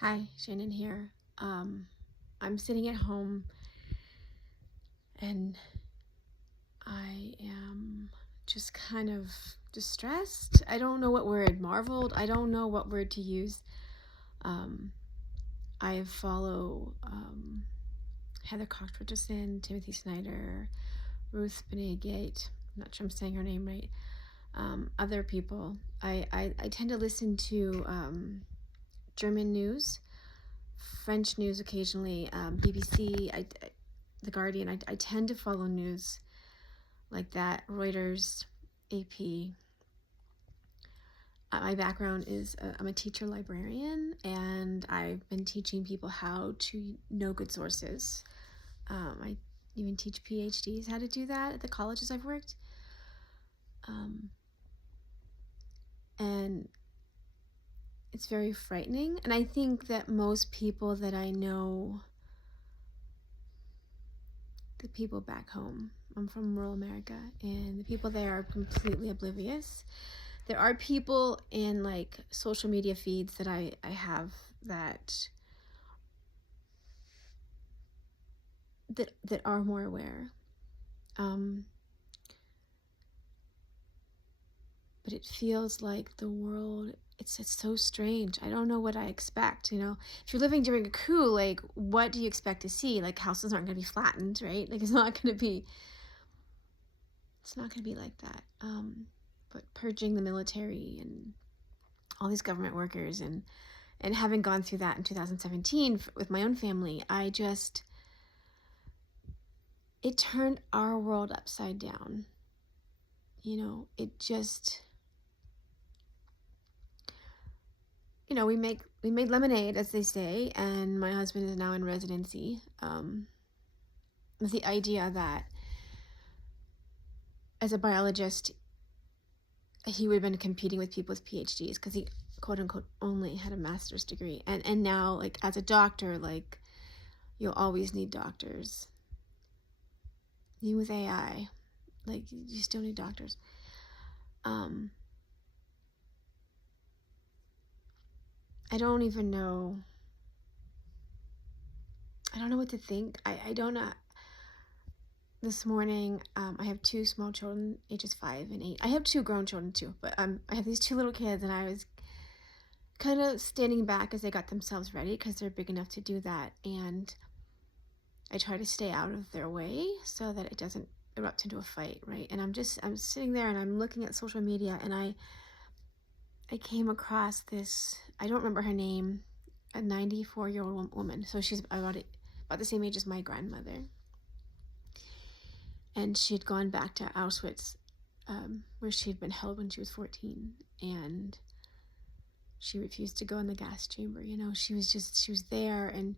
Hi, Shannon here. I'm sitting at home and I am just kind of distressed. I don't know what word, marveled. I don't know what word to use. Um, I follow Heather Cox Richardson, Timothy Snyder, Ruth Benet Gate. I'm not sure I'm saying her name right. Other people. I tend to listen to German news, French news occasionally, BBC, The Guardian. I tend to follow news like that, Reuters, AP. My background is I'm a teacher librarian, and I've been teaching people how to know good sources. I even teach PhDs how to do that at the colleges I've worked. And it's very frightening. And I think that most people that I know, the people back home, I'm from rural America, and the people there are completely oblivious. There are people in like social media feeds that I have that are more aware. But it feels like the world, it's so strange. I don't know what I expect, If you're living during a coup, like, what do you expect to see? Like, houses aren't going to be flattened, right? Like, it's not going to be like that. But purging the military and all these government workers, and having gone through that in 2017 with my own family, it turned our world upside down. It just, we made lemonade, as they say, and my husband is now in residency, with the idea that as a biologist, he would have been competing with people with PhDs because he, quote unquote, only had a master's degree. And now, like, as a doctor, like, you'll always need doctors. Even with AI, like, you still need doctors. I don't even know. I don't know what to think. I don't know. This morning, I have two small children, ages 5 and 8. I have two grown children too, but I have these two little kids, and I was kind of standing back as they got themselves ready because they're big enough to do that, and I try to stay out of their way so that it doesn't erupt into a fight, right? And I'm sitting there and I'm looking at social media, and I came across this, I don't remember her name, a 94-year-old woman. So she's about the same age as my grandmother. And she had gone back to Auschwitz, where she had been held when she was 14, and she refused to go in the gas chamber. She was there, and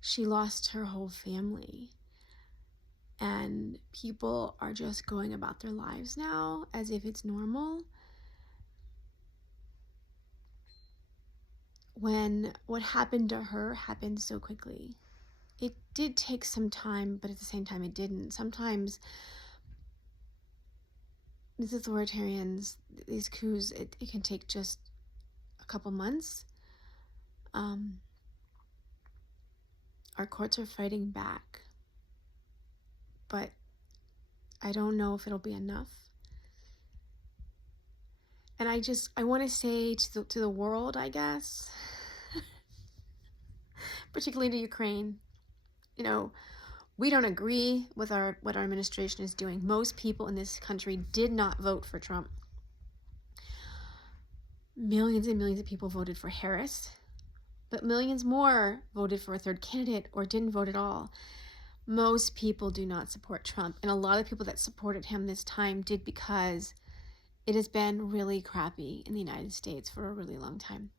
she lost her whole family. And people are just going about their lives now as if it's normal, when what happened to her happened so quickly. It did take some time, but at the same time it didn't. Sometimes these authoritarians, these coups, it can take just a couple months. Our courts are fighting back, but I don't know if it'll be enough. And I want to say to the world, I guess, particularly to Ukraine, we don't agree with what our administration is doing. Most people in this country did not vote for Trump. Millions and millions of people voted for Harris, but millions more voted for a third candidate or didn't vote at all. Most people do not support Trump, and a lot of people that supported him this time did because it has been really crappy in the United States for a really long time.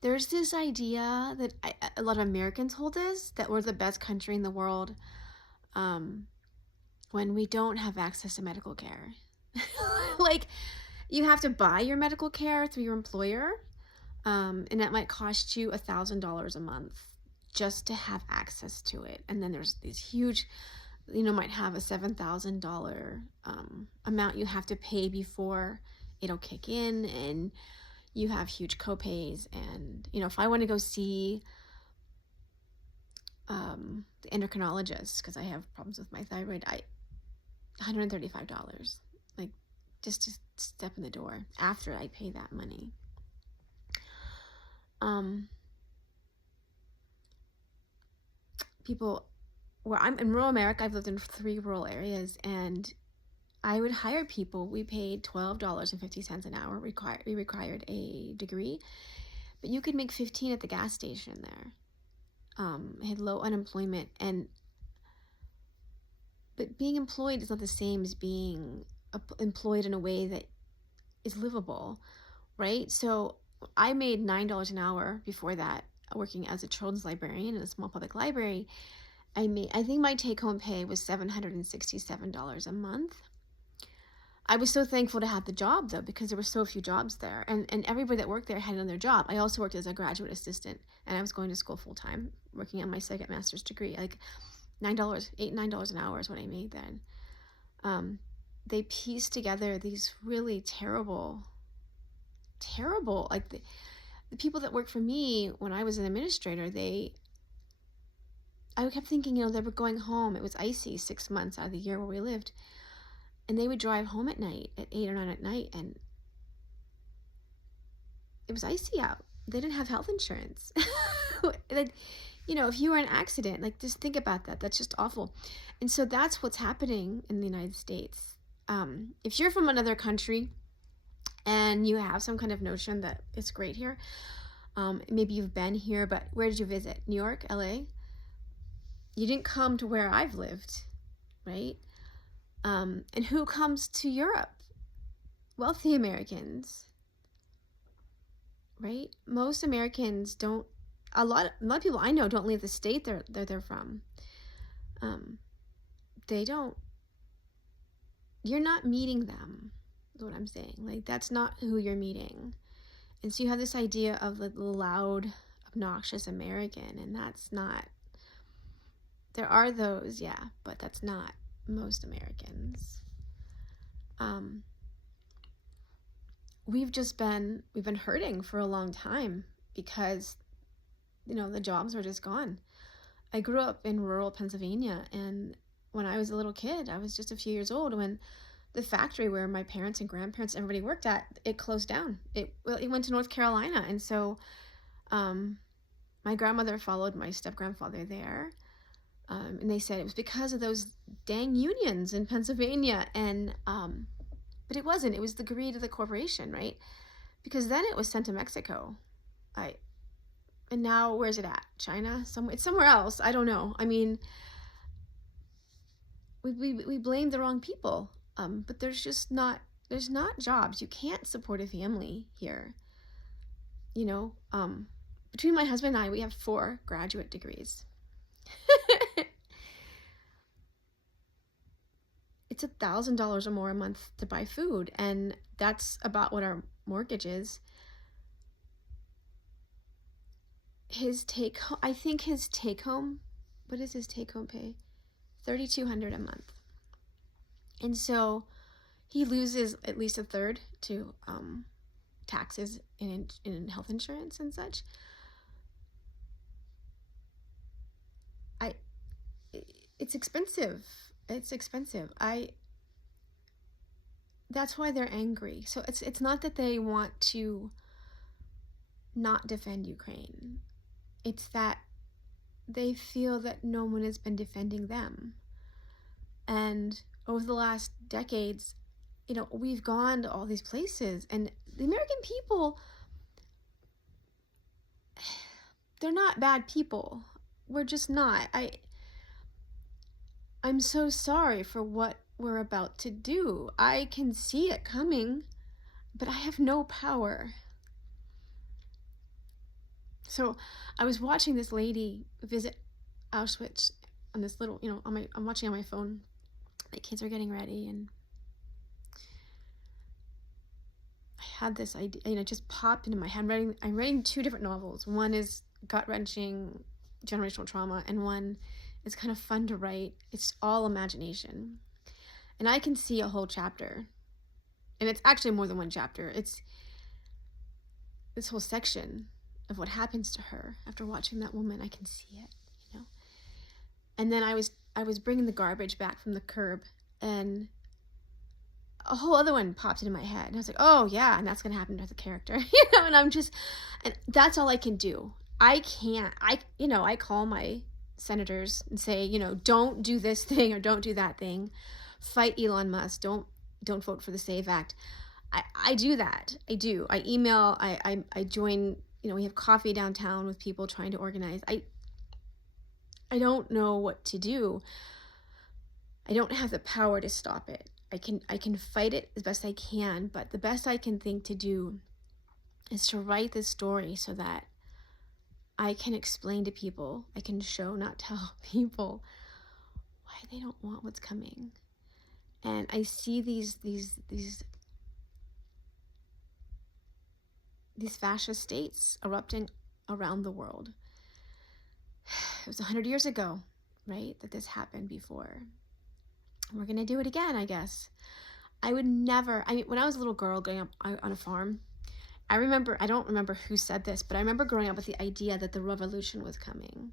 There's this idea that a lot of Americans hold this, that we're the best country in the world, when we don't have access to medical care. Like, you have to buy your medical care through your employer, and that might cost you $1,000 a month just to have access to it. And then there's these huge, might have a $7,000 amount you have to pay before it'll kick in, and you have huge copays. And, if I want to go see the endocrinologist because I have problems with my thyroid, $135, like, just to step in the door after I pay that money. People, where I'm in rural America, I've lived in 3 rural areas, and I would hire people. We paid $12.50 an hour. We required a degree, but you could make 15 at the gas station there. Had low unemployment, but being employed is not the same as being employed in a way that is livable, right? So I made $9 an hour before that, working as a children's librarian in a small public library. I think my take-home pay was $767 a month. I was so thankful to have the job, though, because there were so few jobs there, and everybody that worked there had another job. I also worked as a graduate assistant, and I was going to school full-time, working on my second master's degree. Like $9 an hour is what I made then. They pieced together these really terrible, like the people that worked for me when I was an administrator, I kept thinking, they were going home. It was icy 6 months out of the year where we lived. And they would drive home at night, at 8 or 9 at night, and it was icy out. They didn't have health insurance. Like, if you were in an accident, like, just think about that. That's just awful. And so that's what's happening in the United States. If you're from another country and you have some kind of notion that it's great here, maybe you've been here, but where did you visit? New York, LA? You didn't come to where I've lived, right? And who comes to Europe? Wealthy Americans, right? Most Americans don't. A lot of people I know don't leave the state they're from. They don't. You're not meeting them, is what I'm saying. Like, that's not who you're meeting. And so you have this idea of the loud, obnoxious American, and that's not. There are those, yeah, but that's not most Americans. We've been hurting for a long time because, the jobs were just gone. I grew up in rural Pennsylvania, and when I was a little kid, I was just a few years old when the factory where my parents and grandparents, everybody worked at, it closed down. It went to North Carolina, and so my grandmother followed my step-grandfather there. And they said it was because of those dang unions in Pennsylvania. And but it wasn't. It was the greed of the corporation, right? Because then it was sent to Mexico. And now where's it at? China? It's somewhere else. I don't know. I mean, we blame the wrong people. But there's not jobs. You can't support a family here. Between my husband and I, we have 4 graduate degrees. It's $1,000 or more a month to buy food, and that's about what our mortgage is. I think his take home, what is his take home pay? $3,200 a month. And so he loses at least a third to taxes and health insurance and such. It's expensive. That's why they're angry. So it's not that they want to not defend Ukraine. It's that they feel that no one has been defending them. And over the last decades, we've gone to all these places, and the American people, they're not bad people. We're just not. I'm so sorry for what we're about to do. I can see it coming, but I have no power. So I was watching this lady visit Auschwitz on this little, I'm watching on my phone. My kids are getting ready, and I had this idea, it just popped into my head. I'm writing 2 different novels. One is gut-wrenching generational trauma, and one is kind of fun to write. It's all imagination. And I can see a whole chapter. And it's actually more than one chapter. this whole section of what happens to her after watching that woman. I can see it, you know. And then I was bringing the garbage back from the curb, and a whole other one popped into my head, and I was like, oh yeah, and that's gonna happen to the character. And that's all I can do. I can't, I call my senators and say, don't do this thing or don't do that thing. Fight Elon Musk. Don't vote for the Save Act. I do that. I do. I email, I join, we have coffee downtown with people trying to organize. I don't know what to do. I don't have the power to stop it. I can fight it as best I can, but the best I can think to do is to write this story so that I can explain to people, I can show, not tell people why they don't want what's coming. And I see these fascist states erupting around the world. It was 100 years ago, right, that this happened before. We're going to do it again, I guess. When I was a little girl growing up on a farm, I don't remember who said this, but I remember growing up with the idea that the revolution was coming.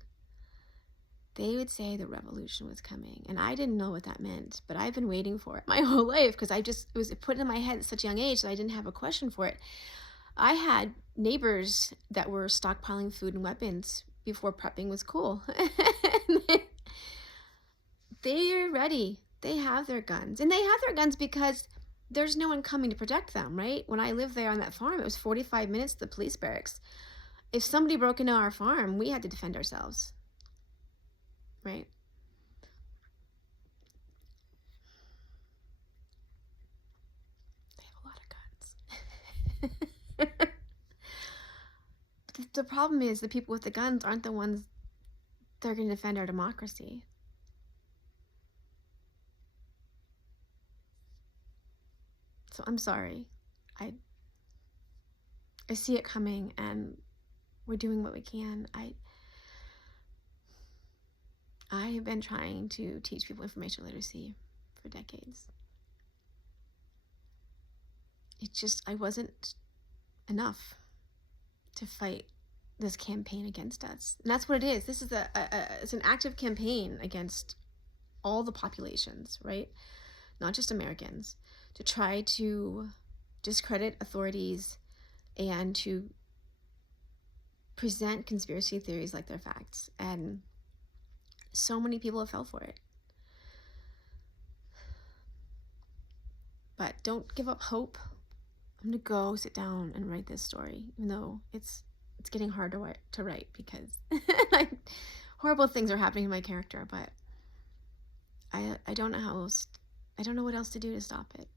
They would say the revolution was coming, and I didn't know what that meant, but I've been waiting for it my whole life because it was put in my head at such a young age that I didn't have a question for it. I had neighbors that were stockpiling food and weapons before prepping was cool. They're ready. They have their guns. And they have their guns because there's no one coming to protect them, right? When I lived there on that farm, it was 45 minutes to the police barracks. If somebody broke into our farm, we had to defend ourselves, right? They have a lot of guns. But the problem is the people with the guns aren't the ones that are going to defend our democracy. So I'm sorry. I see it coming, and we're doing what we can. I have been trying to teach people information literacy for decades. I wasn't enough to fight this campaign against us. And that's what it is. This is it's an active campaign against all the populations, right? Not just Americans, to try to discredit authorities and to present conspiracy theories like they're facts. And so many people have fell for it. But don't give up hope. I'm going to go sit down and write this story, even though it's getting hard to write because horrible things are happening to my character, but I don't know what else to do to stop it.